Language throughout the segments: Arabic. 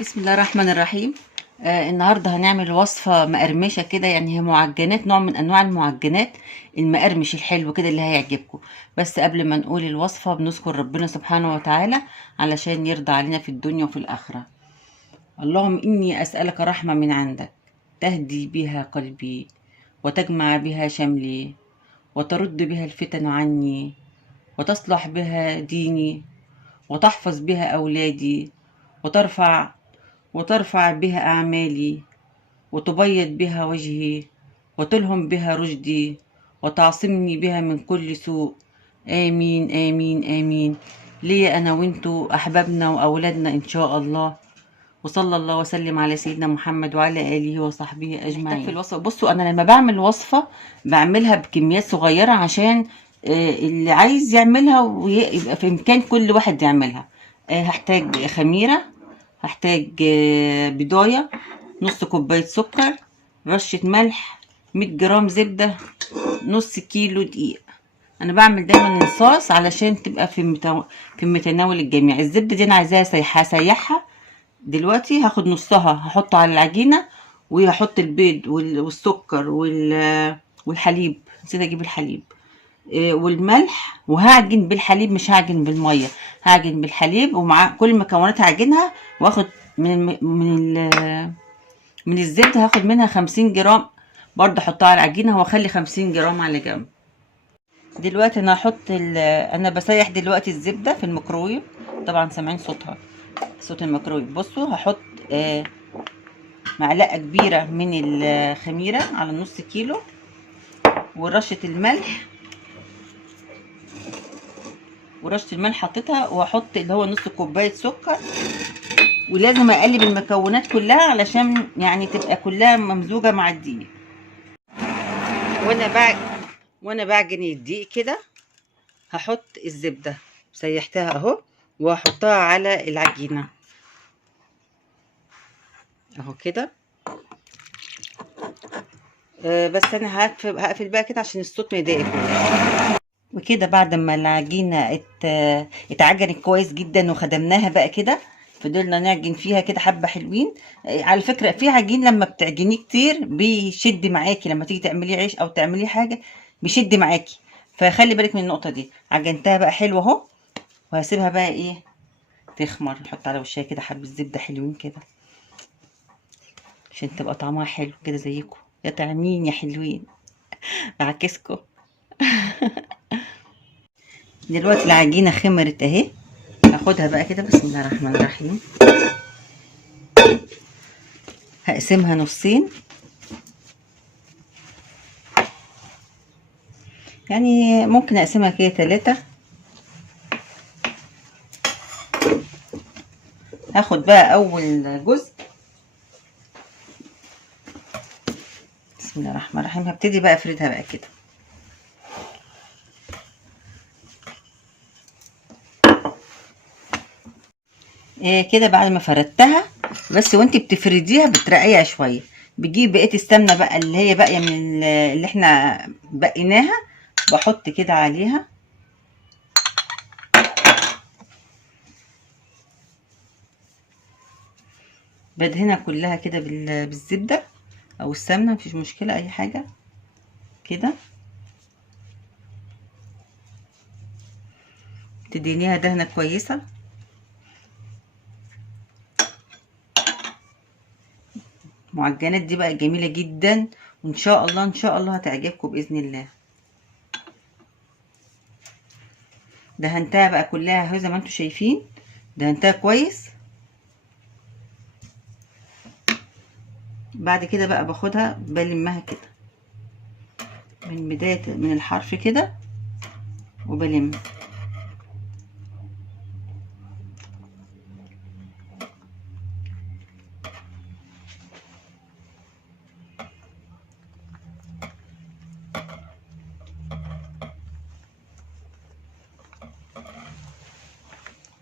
بسم الله الرحمن الرحيم. النهارده هنعمل وصفة مقرمشة كده، يعني هي معجنات، نوع من انواع المعجنات المقرمش الحلو كده اللي هيعجبكم. بس قبل ما نقول الوصفة بنذكر ربنا سبحانه وتعالى علشان يرضى علينا في الدنيا وفي الآخرة. اللهم إني أسألك رحمة من عندك تهدي بها قلبي وتجمع بها شملي وترد بها الفتن عني وتصلح بها ديني وتحفظ بها أولادي وترفع بها أعمالي وتبيض بها وجهي وتلهم بها رشدي وتعصمني بها من كل سوء. آمين آمين آمين. لي أنا وانتو أحبابنا وأولادنا إن شاء الله. وصلى الله وسلم على سيدنا محمد وعلى آله وصحبه أجمعين. في الوصفة بصوا، أنا لما بعمل وصفة بعملها بكميات صغيرة عشان اللي عايز يعملها ويبقى في إمكان كل واحد يعملها. هحتاج خميرة، هحتاج بضاية، نص كوباية سكر، رشة ملح، 100 جرام زبدة، نص كيلو دقيق. انا بعمل دايما الصوص علشان تبقى في متناول الجميع. الزبدة دي انا عايزاها سيحها دلوقتي. هاخد نصها هحطه على العجينة، وهحط البيض والسكر والحليب، نسيت اجيب الحليب، والملح، وهعجن بالحليب مش هعجن بالميه، هعجن بالحليب ومع كل المكونات هعجنها. واخد من الزبده هاخد منها 50 جرام برضه احطها على العجينه، واخلي 50 جرام على جنب. دلوقتي انا انا بسيح دلوقتي الزبده في الميكرويف، طبعا سامعين صوتها، صوت الميكرويف. بصوا هحط معلقه كبيره من الخميره على نص كيلو، ورشه الملح، حطيتها، واحط اللي هو نص كوبايه سكر. ولازم اقلب المكونات كلها علشان يعني تبقى كلها ممزوجه مع الدقيق. وانا بعجن الدقيق كده هحط الزبده سيحتها اهو، وهحطها على العجينه اهو كده. بس انا هقفل بقى كده عشان الصوت ما يضايقكم. وكده بعد ما العجينه اتعجنت كويس جدا وخدمناها بقى كده، فضلنا نعجن فيها كده حبه حلوين. على فكره في عجين لما بتعجنيه كتير بيشد معاكي، لما تيجي تعمليه عيش او تعمليه حاجه بيشد معاكي، فخلي بالك من النقطه دي. عجنتها بقى حلوه اهو، وهسيبها بقى ايه تخمر. نحط على وشها كده حبه زبده حلوين كده عشان تبقى طعمها حلو كده زيكم يا طعمين يا حلوين. بعكسكم. دلوقتي العجينه خمرت اهي، هاخدها بقى كده. بسم الله الرحمن الرحيم. هقسمها نصين، يعني ممكن اقسمها كده 3. هاخد بقى اول جزء. بسم الله الرحمن الرحيم. هبتدي بقى افردها بقى كده. كده بعد ما فردتها، بس وانت بتفرديها بترقيها شويه، بتجيب بقيه السمنه بقى اللي هي باقيه من اللي احنا بقيناها، بحط كده عليها. بدهنها كلها كده بالزبده او السمنه، مفيش مشكله اي حاجه كده. تدينيها دهنه كويسه. المعجنات دي بقى جميله جدا، وان شاء الله ان شاء الله هتعجبكم باذن الله. دهنتها بقى كلها اهو زي ما انتم شايفين، دهنتها كويس. بعد كده بقى باخدها بلمها كده من بداية من الحرف كده، وبلم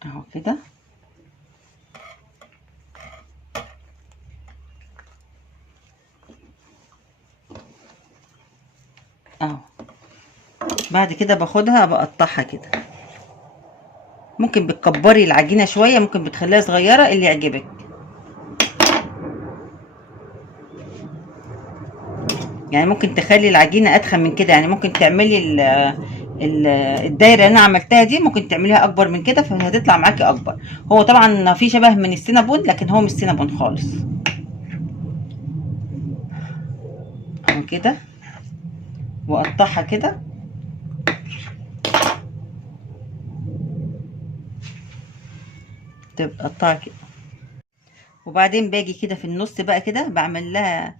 اهو كده. اهو بعد كده باخدها بقطعها كده. ممكن بتكبري العجينة شوية، ممكن بتخليها صغيرة، اللي يعجبك. يعني ممكن تخلي العجينه اتخن من كده، يعني ممكن تعملي الدايره اللي انا عملتها دي ممكن تعمليها اكبر من كده فهتطلع معاكي اكبر. هو طبعا في شبه من السينابون لكن هو مش سينابون خالص. اهو كده، واقطعها كده. تبقى قطعها كده، وبعدين باجي كده في النص بقى كده بعمل لها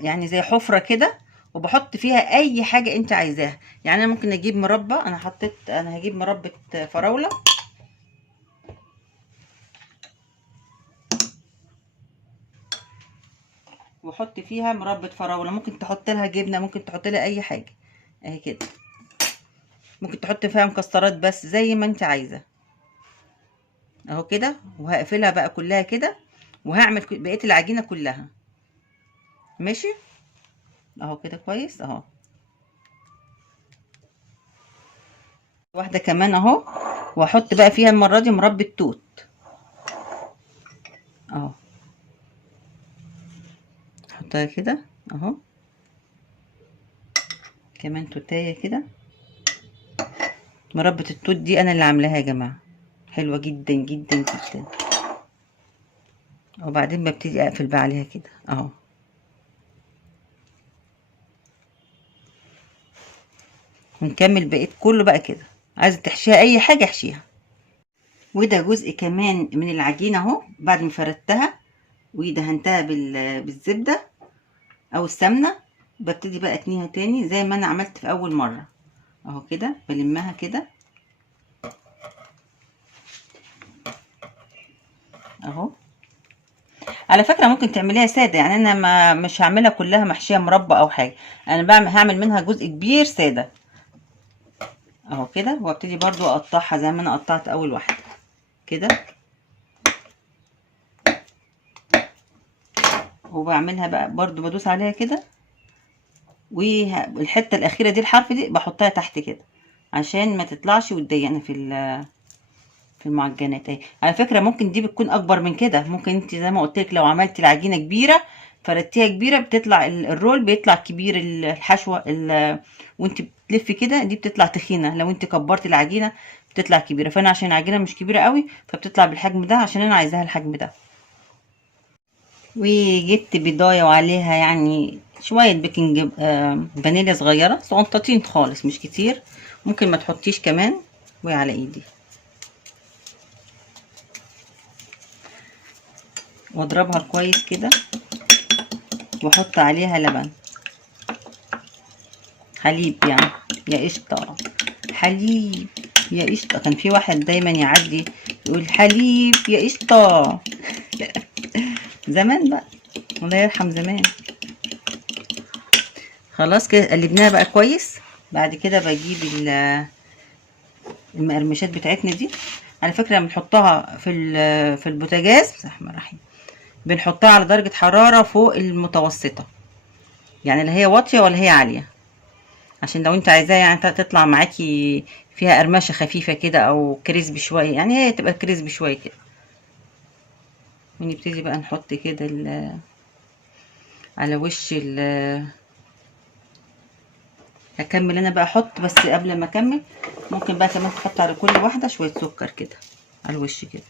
يعني زي حفرة كده، وبحط فيها اي حاجة انت عايزاها. يعني انا ممكن اجيب مربى، انا هجيب مربى فراولة، واحط فيها مربى فراولة. ممكن تحط لها جبنة، ممكن تحط لها اي حاجة اهي كده. ممكن تحط فيها مكسرات بس زي ما انت عايزة اهو كده. وهقفلها بقى كلها كده، وهعمل بقية العجينة كلها. ماشي اهو كده كويس اهو. واحدة كمان اهو، واحط بقى فيها المرة دي مربى توت اهو. احطها كده اهو، كمان توتاية كده. مربى التوت دي انا اللي عاملاها يا جماعة، حلوة جدا جدا جدا. وبعدين ببتدي اقفل بقى عليها كده اهو. ونكمل بقيت كله بقى كده. عايزة تحشيها اي حاجة احشيها. وده جزء كمان من العجينة اهو، بعد ما فردتها ودهنتها بالزبدة او السمنة. ببتدي بقى اتنيها تاني زي ما انا عملت في اول مرة اهو كده. بلمها كده اهو. على فكرة ممكن تعمليها سادة، يعني انا مش هعملها كلها محشية مربى او حاجة. انا هعمل منها جزء كبير سادة اهو كده. وابتدي برضو اقطعها زي ما انا قطعت اول واحدة كده. وبعملها بقى برضو بدوس عليها كده. والحتة الاخيرة دي الحرف دي بحطها تحت كده عشان ما تطلعش وتضايقنا في المعجنات اهي. على فكرة ممكن دي بتكون اكبر من كده. ممكن انت زي ما قلت لك لو عملتي العجينة كبيرة فردتيها كبيرة بتطلع الرول بيطلع كبير. الحشوة وانت بتلفي كده دي بتطلع تخينة. لو انت كبرتي العجينة بتطلع كبيرة. فانا عشان العجينة مش كبيرة قوي فبتطلع بالحجم ده عشان انا عايزاها الحجم ده. وجبت بيضاية وعليها يعني شوية بيكنج فانيليا صغيرة صغنطتين خالص مش كتير. ممكن ما تحطيش كمان. وعلى ايدي واضربها كويس كده، واحط عليها لبن حليب يعني يا قشطة. حليب يا قشطة. كان في واحد دايما يعدي يقول حليب يا قشطة. زمان بقى، الله يرحم زمان. خلاص كده قلبناها بقى كويس. بعد كده بجيب المقرمشات بتاعتنا دي. على فكرة بنحطها في البوتاجاز. بسم الله الرحمن الرحيم. بنحطها على درجة حرارة فوق المتوسطة، يعني لا هي واطية ولا هي عالية، عشان لو انت عايزاها يعني تطلع معاكي فيها قرمشة خفيفة كده او كريسبي شوية. يعني هي تبقى كريسبي شوية كده. ونبتدي بقى نحط كده على وش هكمل انا بقى احط. بس قبل ما اكمل ممكن بقى كمان تحط على كل واحدة شوية سكر كده على الوش كده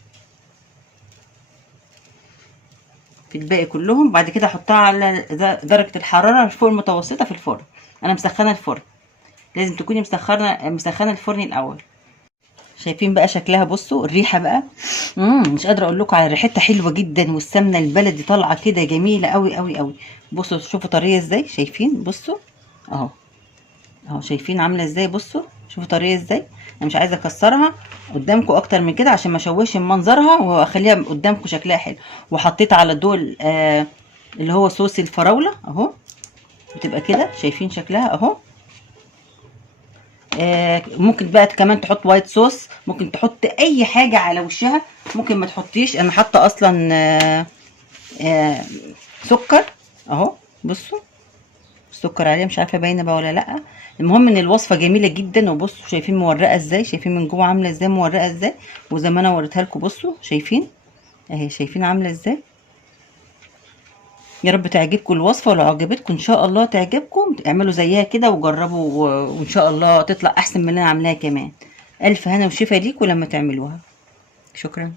في الباقي كلهم. بعد كده احطها على درجة الحرارة فوق المتوسطة في الفرن. انا مسخنة الفرن، لازم تكوني مسخنة الفرن الاول. شايفين بقى شكلها؟ بصوا الريحه بقى. مش قادره اقول لكم على ريحتها حلوه جدا. والسمنه البلدي طالعه كده جميله قوي قوي قوي. بصوا شوفوا طريه ازاي. شايفين؟ بصوا اهو اهو. شايفين عامله ازاي؟ بصوا شوفوا طريه ازاي. انا مش عايزه اكسرها قدامكم اكتر من كده عشان ما اشوهش منظرها واخليها قدامكم شكلها حلو. وحطيت على دول اللي هو صوص الفراوله اهو. بتبقى كده. شايفين شكلها اهو. ممكن بقى كمان تحط وايت صوص. ممكن تحط اي حاجه على وشها. ممكن ما تحطيش. انا حاطه اصلا آه، سكر اهو. بصوا السكر عليها، مش عارفه باينه بقى ولا لا. المهم ان الوصفه جميله جدا. وبصوا شايفين مورقه ازاي؟ شايفين من جوه عامله ازاي مورقه ازاي؟ وزي ما انا وريتها لكم بصوا شايفين اهي. شايفين عامله ازاي؟ يا رب تعجبكم الوصفة، ولو عجبتكم ان شاء الله تعجبكم اعملوا زيها كده وجربوا وان شاء الله تطلع احسن من اللي انا عاملاها كمان. الف هنا وشفا ليكم لما تعملوها. شكرا.